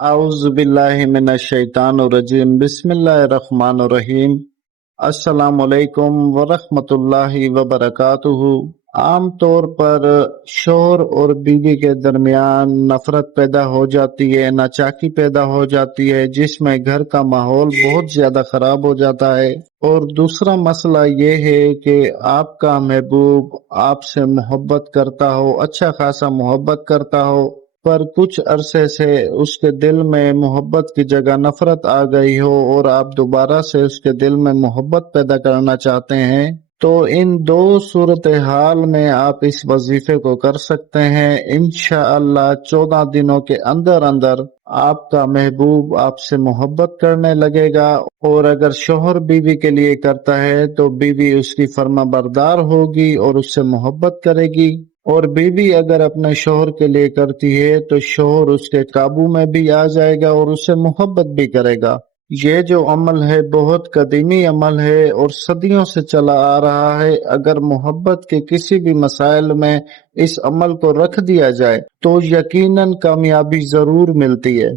اعوذ باللہ من الشیطان الرجیم بسم اللہ الرحمن الرحیم السلام علیکم ورحمۃ اللہ وبرکاتہ۔ عام طور پر شوہر اور بیوی کے درمیان نفرت پیدا ہو جاتی ہے، ناچاکی پیدا ہو جاتی ہے، جس میں گھر کا ماحول بہت زیادہ خراب ہو جاتا ہے۔ اور دوسرا مسئلہ یہ ہے کہ آپ کا محبوب آپ سے محبت کرتا ہو، اچھا خاصا محبت کرتا ہو، پر کچھ عرصے سے اس کے دل میں محبت کی جگہ نفرت آ گئی ہو اور آپ دوبارہ سے اس کے دل میں محبت پیدا کرنا چاہتے ہیں، تو ان دو صورتحال میں آپ اس وظیفے کو کر سکتے ہیں۔ انشاءاللہ 14 دنوں کے اندر اندر آپ کا محبوب آپ سے محبت کرنے لگے گا، اور اگر شوہر بیوی کے لیے کرتا ہے تو بیوی اس کی فرما بردار ہوگی اور اس سے محبت کرے گی، اور بیوی اگر اپنے شوہر کے لیے کرتی ہے تو شوہر اس کے قابو میں بھی آ جائے گا اور اس سے محبت بھی کرے گا۔ یہ جو عمل ہے بہت قدیمی عمل ہے اور صدیوں سے چلا آ رہا ہے۔ اگر محبت کے کسی بھی مسائل میں اس عمل کو رکھ دیا جائے تو یقیناً کامیابی ضرور ملتی ہے۔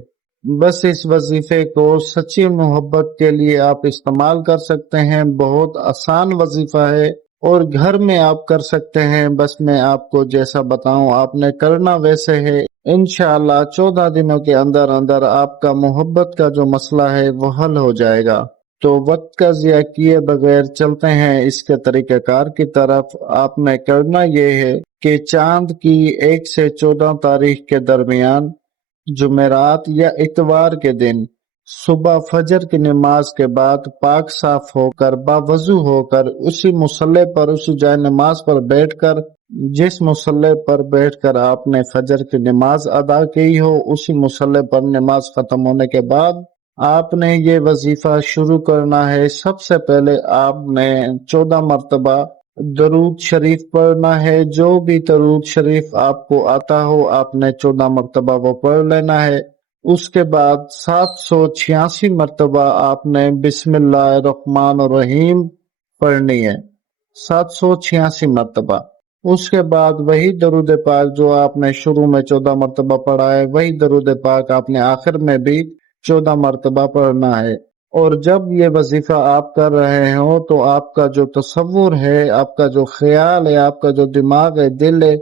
بس اس وظیفے کو سچی محبت کے لیے آپ استعمال کر سکتے ہیں۔ بہت آسان وظیفہ ہے اور گھر میں آپ کر سکتے ہیں۔ بس میں آپ کو جیسا بتاؤں آپ نے کرنا ویسے ہے۔ انشاءاللہ 14 دنوں کے اندر اندر آپ کا محبت کا جو مسئلہ ہے وہ حل ہو جائے گا۔ تو وقت کا ضیاع کیے بغیر چلتے ہیں اس کے طریقہ کار کی طرف۔ آپ نے کرنا یہ ہے کہ چاند کی 1 سے 14 تاریخ کے درمیان جمعرات یا اتوار کے دن صبح فجر کی نماز کے بعد پاک صاف ہو کر باوضو ہو کر اسی مصلی پر، اسی جائے نماز پر بیٹھ کر، جس مصلی پر بیٹھ کر آپ نے فجر کی نماز ادا کی ہو، اسی مصلی پر نماز ختم ہونے کے بعد آپ نے یہ وظیفہ شروع کرنا ہے۔ سب سے پہلے آپ نے 14 مرتبہ درود شریف پڑھنا ہے۔ جو بھی درود شریف آپ کو آتا ہو آپ نے 14 مرتبہ وہ پڑھ لینا ہے۔ اس کے بعد 786 مرتبہ آپ نے بسم اللہ الرحمن الرحیم پڑھنی ہے، 786 مرتبہ۔ اس کے بعد وہی درود پاک جو آپ نے شروع میں 14 مرتبہ پڑھا ہے، وہی درود پاک آپ نے آخر میں بھی 14 مرتبہ پڑھنا ہے۔ اور جب یہ وظیفہ آپ کر رہے ہو تو آپ کا جو تصور ہے، آپ کا جو خیال ہے، آپ کا جو دماغ ہے، دل ہے،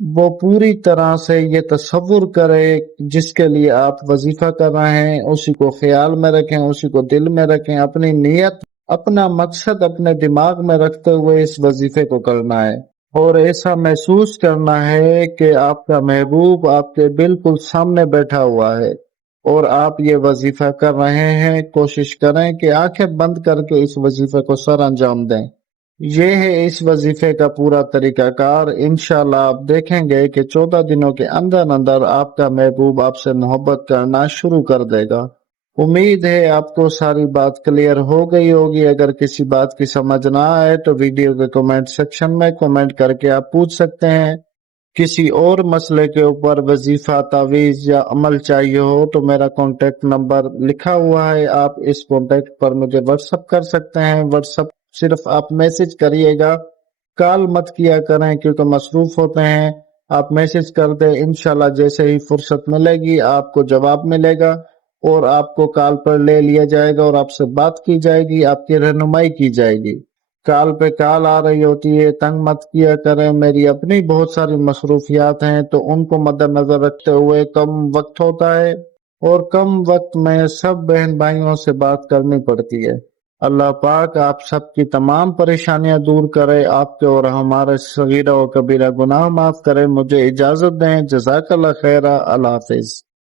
وہ پوری طرح سے یہ تصور کرے جس کے لیے آپ وظیفہ کر رہے ہیں، اسی کو خیال میں رکھیں، اسی کو دل میں رکھیں۔ اپنی نیت، اپنا مقصد اپنے دماغ میں رکھتے ہوئے اس وظیفے کو کرنا ہے، اور ایسا محسوس کرنا ہے کہ آپ کا محبوب آپ کے بالکل سامنے بیٹھا ہوا ہے اور آپ یہ وظیفہ کر رہے ہیں۔ کوشش کریں کہ آنکھیں بند کر کے اس وظیفے کو سر انجام دیں۔ یہ ہے اس وظیفے کا پورا طریقہ کار۔ انشاءاللہ آپ دیکھیں گے کہ 14 دنوں کے اندر اندر آپ کا محبوب آپ سے محبت کرنا شروع کر دے گا۔ امید ہے آپ کو ساری بات کلیئر ہو گئی ہوگی۔ اگر کسی بات کی سمجھ نہ آئے تو ویڈیو کے کمنٹ سیکشن میں کمنٹ کر کے آپ پوچھ سکتے ہیں۔ کسی اور مسئلے کے اوپر وظیفہ، تعویذ یا عمل چاہیے ہو تو میرا کانٹیکٹ نمبر لکھا ہوا ہے، آپ اس کانٹیکٹ پر مجھے واٹس اپ کر سکتے ہیں۔ واٹس اپ صرف آپ میسج کریے گا، کال مت کیا کریں کیونکہ مصروف ہوتے ہیں۔ آپ میسج کر دیں، انشاءاللہ جیسے ہی فرصت ملے گی آپ کو جواب ملے گا اور آپ کو کال پر لے لیا جائے گا اور آپ سے بات کی جائے گی، آپ کی رہنمائی کی جائے گی۔ کال پہ کال آ رہی ہوتی ہے، تنگ مت کیا کریں۔ میری اپنی بہت ساری مصروفیات ہیں تو ان کو مد نظر رکھتے ہوئے کم وقت ہوتا ہے اور کم وقت میں سب بہن بھائیوں سے بات کرنی پڑتی ہے۔ اللہ پاک آپ سب کی تمام پریشانیاں دور کرے، آپ کے اور ہمارے صغیرہ و کبیرہ گناہ معاف کرے۔ مجھے اجازت دیں، جزاک اللہ خیرہ، اللہ حافظ۔